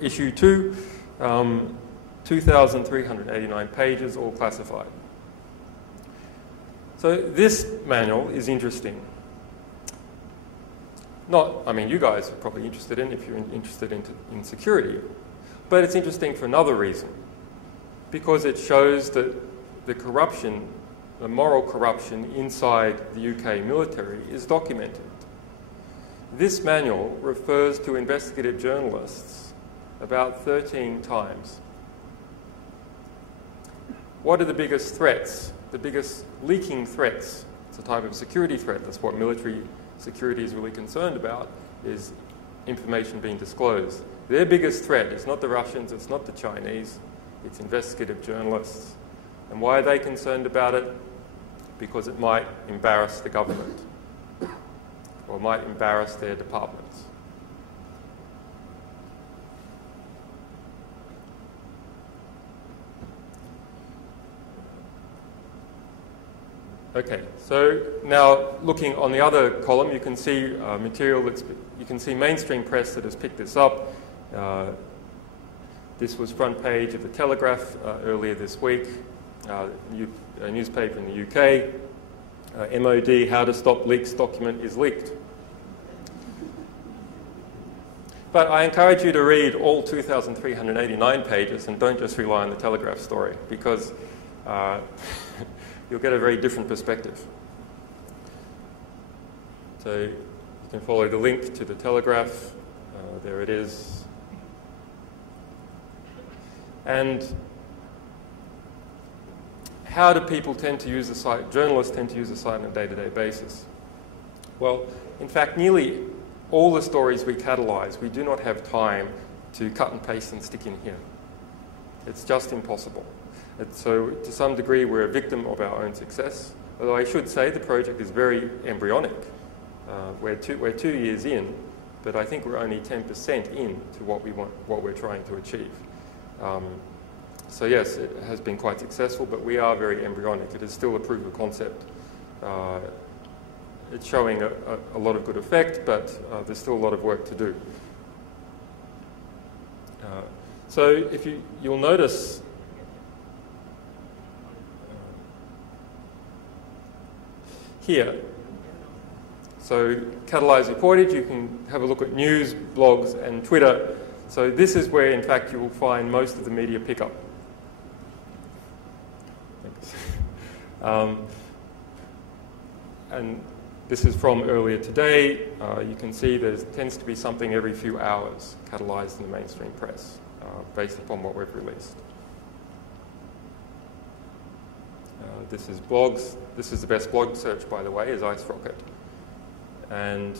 issue 2, 2,389 pages, all classified. So this manual is interesting. I mean, you guys are probably interested in if you're interested in security, but it's interesting for another reason, because it shows that the corruption, the moral corruption inside the UK military is documented. This manual refers to investigative journalists about 13 times. What are the biggest threats? The biggest leaking threats? It's a type of security threat. That's what military security is really concerned about, is information being disclosed. Their biggest threat is not the Russians, it's not the Chinese, it's investigative journalists. And why are they concerned about it? Because it might embarrass the government, or might embarrass their departments. Okay, so now looking on the other column, you can see material you can see mainstream press that has picked this up. This was front page of the Telegraph earlier this week, a newspaper in the UK. MOD, how to stop leaks document is leaked. But I encourage you to read all 2,389 pages and don't just rely on the Telegraph story, because you'll get a very different perspective. So you can follow the link to the Telegraph. There it is. And how do people tend to use the site? Journalists tend to use the site on a day-to-day basis. Well, in fact, nearly all the stories we catalyze, we do not have time to cut and paste and stick in here. It's just impossible. So to some degree, we're a victim of our own success. Although I should say the project is very embryonic. We're 2 years in, but I think we're only 10% in to what we're trying to achieve. So yes, it has been quite successful, but we are very embryonic. It is still a proof of concept. It's showing a lot of good effect, but there's still a lot of work to do. So if you'll notice here, so catalyze reportage, you can have a look at news, blogs, and Twitter. So this is where, in fact, you will find most of the media pickup. And this is from earlier today. You can see there tends to be something every few hours catalyzed in the mainstream press, based upon what we've released. This is blogs. This is the best blog search, by the way, is Ice Rocket. And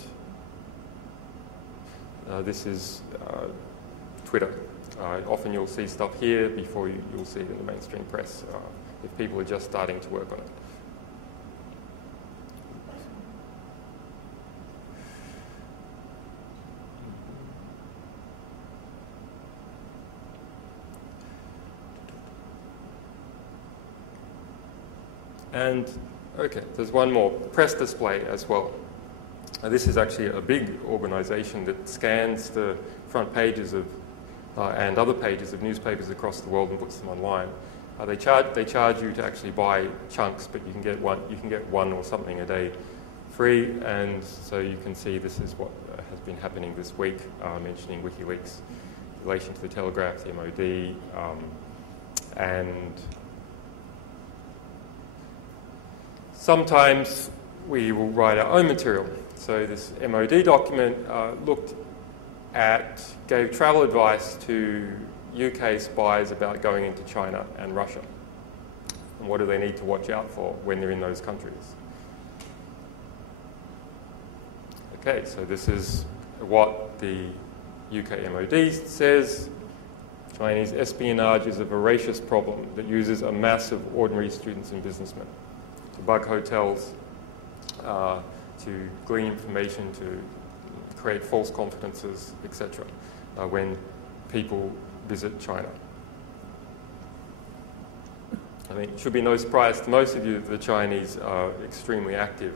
this is Twitter. Often you'll see stuff here before you'll see it in the mainstream press, if people are just starting to work on it. And, okay, there's one more, press display as well. This is actually a big organization that scans the front pages of, and other pages of newspapers across the world and puts them online. They charge you to actually buy chunks, but you can get one or something a day free. And so you can see this is what has been happening this week, mentioning WikiLeaks in relation to the Telegraph, the MOD, and sometimes we will write our own material. So this MOD document gave travel advice to UK spies about going into China and Russia. And what do they need to watch out for when they're in those countries? Okay, so this is what the UK MOD says. Chinese espionage is a voracious problem that uses a mass of ordinary students and businessmen to bug hotels, to glean information, to create false confidences, etc., when people visit China. I mean, it should be no surprise to most of you that the Chinese are extremely active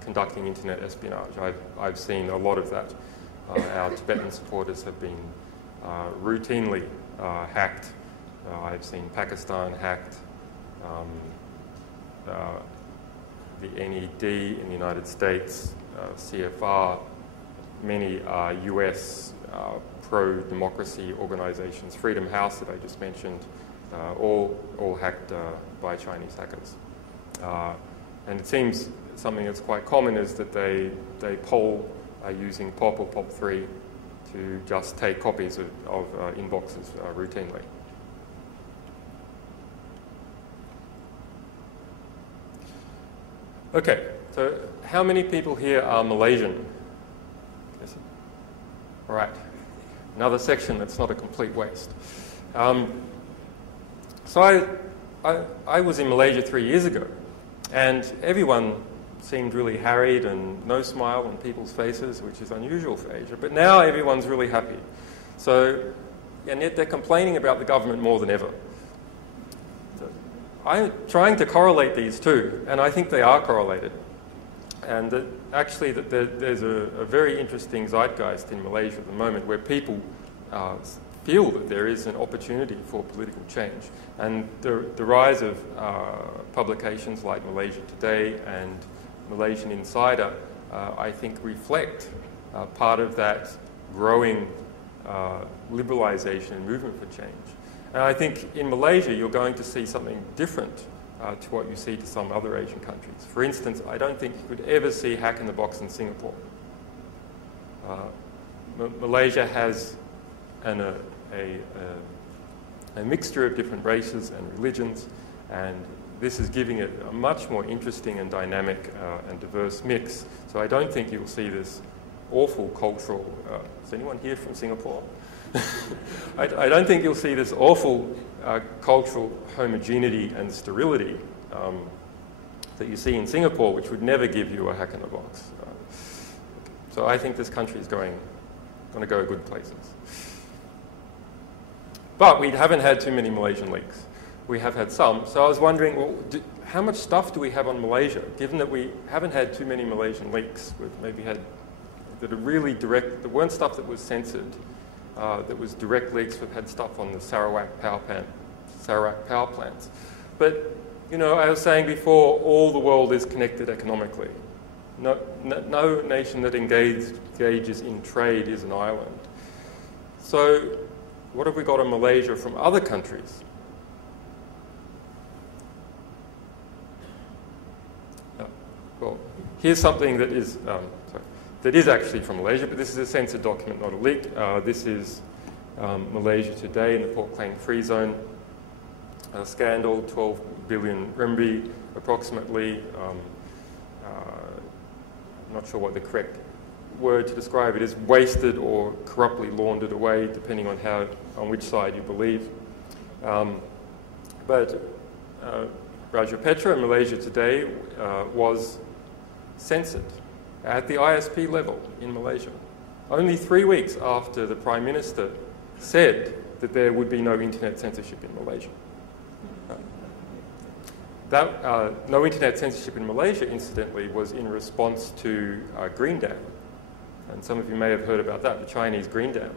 conducting internet espionage. I've seen a lot of that our Tibetan supporters have been routinely hacked. I've seen Pakistan hacked, the NED in the United States, CFR, many US pro-democracy organizations, Freedom House that I just mentioned, all hacked by Chinese hackers. And it seems something that's quite common is that they poll using POP or POP3 to just take copies of inboxes routinely. Okay, so how many people here are Malaysian? Yes. All right, another section that's not a complete waste. So I was in Malaysia 3 years ago, and everyone seemed really harried and no smile on people's faces, which is unusual for Asia. But now everyone's really happy. So, and yet they're complaining about the government more than ever. So I'm trying to correlate these two, and I think they are correlated. And that actually that there's a very interesting zeitgeist in Malaysia at the moment where people feel that there is an opportunity for political change. And the rise of publications like Malaysia Today and Malaysian Insider, I think, reflect part of that growing liberalisation and movement for change. And I think in Malaysia you're going to see something different to what you see to some other Asian countries. For instance, I don't think you could ever see Hack in the Box in Singapore. Malaysia has a mixture of different races and religions, and this is giving it a much more interesting and dynamic and diverse mix. So I don't think you'll see this awful cultural... is anyone here from Singapore? I don't think you'll see this awful cultural homogeneity and sterility that you see in Singapore, which would never give you a hack in the box. So I think this country is going to go good places. But we haven't had too many Malaysian leaks. We have had some. So I was wondering, well, how much stuff do we have on Malaysia, given that we haven't had too many Malaysian leaks? We've maybe had that are really direct, there weren't stuff that was censored, that was direct leaks. We've had stuff on the Sarawak power plants. But, you know, I was saying before, all the world is connected economically. No nation that engages in trade is an island. So what have we got in Malaysia from other countries? Well, here's something that is actually from Malaysia, but this is a censored document, not a leak. This is Malaysia Today in the Pork Klang Free Zone scandal, 12 billion ringgit approximately. I'm not sure what the correct word to describe it is, wasted or corruptly laundered away, depending on which side you believe. But Rajapetra in Malaysia Today was censored at the ISP level in Malaysia, only 3 weeks after the Prime Minister said that there would be no internet censorship in Malaysia. No internet censorship in Malaysia, incidentally, was in response to Green Dam. And some of you may have heard about that, the Chinese Green Dam.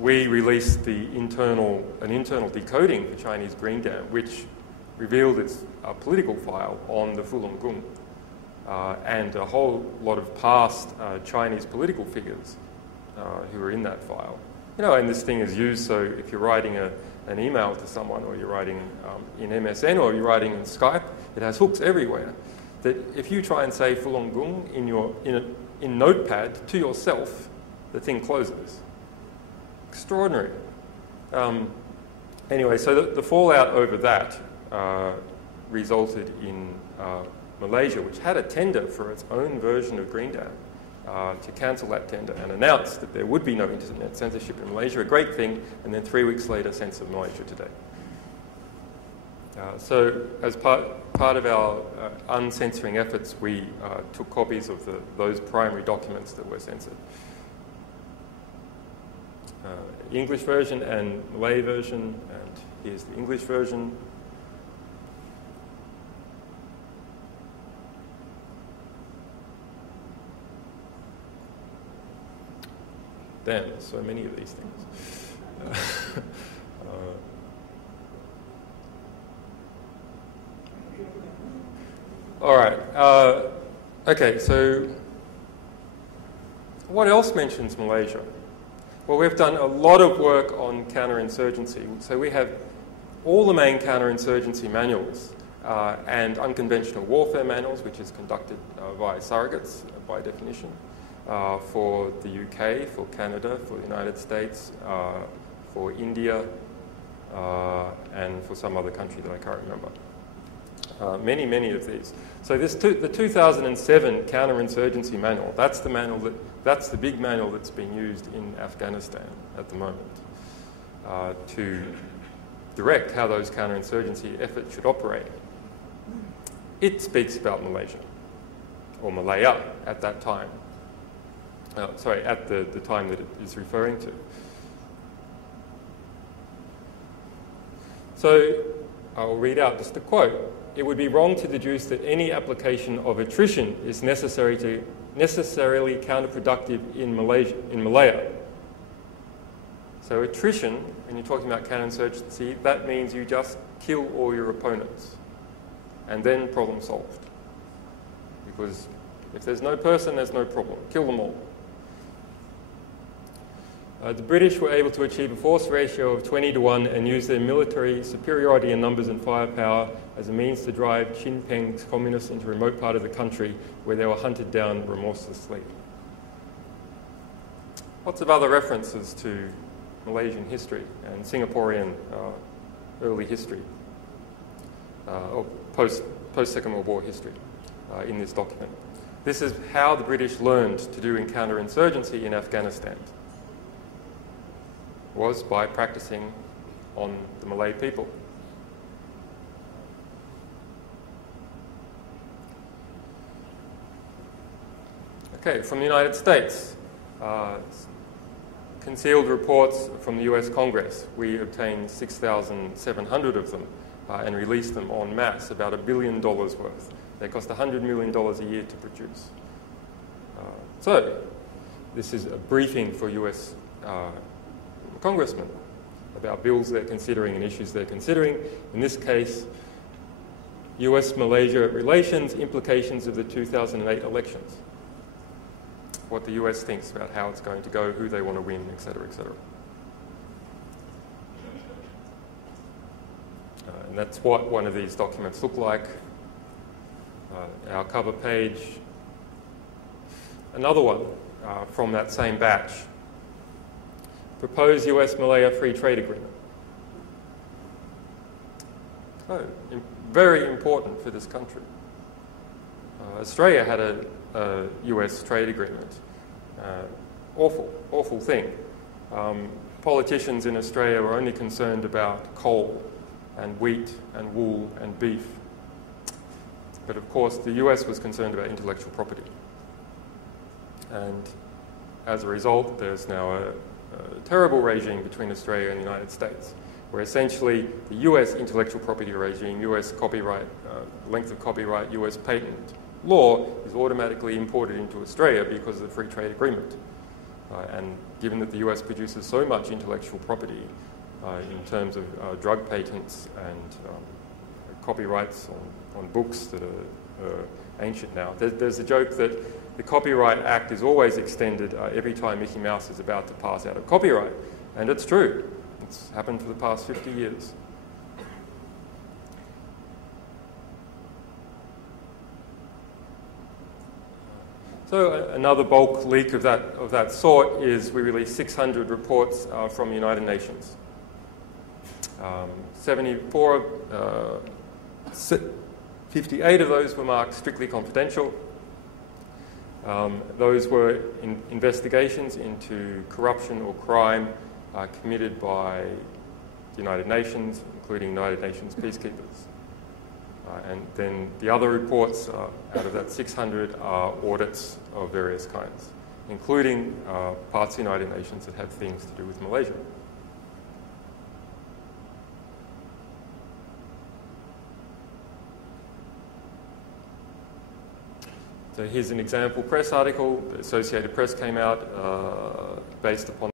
We released an internal decoding for Chinese Green Dam, which revealed its political file on the Falun Gong and a whole lot of past Chinese political figures who were in that file. You know, and this thing is used, so if you're writing an email to someone, or you're writing in MSN, or you're writing in Skype, it has hooks everywhere. That if you try and say Falun Gong in Notepad to yourself, the thing closes. Extraordinary. Anyway, so the fallout over that resulted in Malaysia, which had a tender for its own version of Green Dam, to cancel that tender and announce that there would be no internet censorship in Malaysia, a great thing, and then 3 weeks later censored Malaysia Today. So as part of our uncensoring efforts, we took copies of those primary documents that were censored. English version and Malay version, and here's the English version. Damn, there's so many of these things. All right. Okay, so what else mentions Malaysia? Well, we've done a lot of work on counterinsurgency. So we have all the main counterinsurgency manuals and unconventional warfare manuals, which is conducted via surrogates by definition, for the UK, for Canada, for the United States, for India, and for some other country that I can't remember. Many of these. So the 2007 counterinsurgency manual, that's the big manual that's being used in Afghanistan at the moment to direct how those counterinsurgency efforts should operate. It speaks about Malaysia, or Malaya at that time. Sorry, at the time that it is referring to. So I'll read out just a quote. It would be wrong to deduce that any application of attrition is necessarily counterproductive in Malaya. So attrition, when you're talking about counterinsurgency, that means you just kill all your opponents and then problem solved. Because if there's no person, there's no problem. Kill them all. The British were able to achieve a force ratio of 20-1 and use their military superiority in numbers and firepower as a means to drive Sinn Peng's communists into a remote part of the country where they were hunted down remorselessly. Lots of other references to Malaysian history and Singaporean early history, or post-Second World War history in this document. This is how the British learned to do counterinsurgency in Afghanistan. Was by practicing on the Malay people. Okay, from the United States, concealed reports from the US Congress. We obtained 6,700 of them and released them en masse, about $1 billion worth. They cost $100 million a year to produce. So, this is a briefing for US congressmen about bills they're considering and issues they're considering. In this case, US-Malaysia relations, implications of the 2008 elections. What the US thinks about how it's going to go, who they want to win, etc., etc. And that's what one of these documents look like. Our cover page. Another one from that same batch. Proposed US-Malaya Free Trade Agreement. Oh, very important for this country. Australia had a US trade agreement. Awful thing. Politicians in Australia were only concerned about coal and wheat and wool and beef. But of course, the US was concerned about intellectual property. And as a result, there's now a terrible regime between Australia and the United States, where essentially the US intellectual property regime, US copyright, length of copyright, US patent law is automatically imported into Australia because of the free trade agreement. And given that the US produces so much intellectual property in terms of drug patents and copyrights on books that are ancient now, there's a joke that the Copyright Act is always extended every time Mickey Mouse is about to pass out of copyright. And it's true. It's happened for the past 50 years. So another bulk leak of that sort is we released 600 reports from the United Nations. 58 of those were marked strictly confidential. Those were investigations into corruption or crime committed by the United Nations, including United Nations peacekeepers. And then the other reports out of that 600 are audits of various kinds, including parts of the United Nations that have things to do with Malaysia. So here's an example press article. The Associated Press came out based upon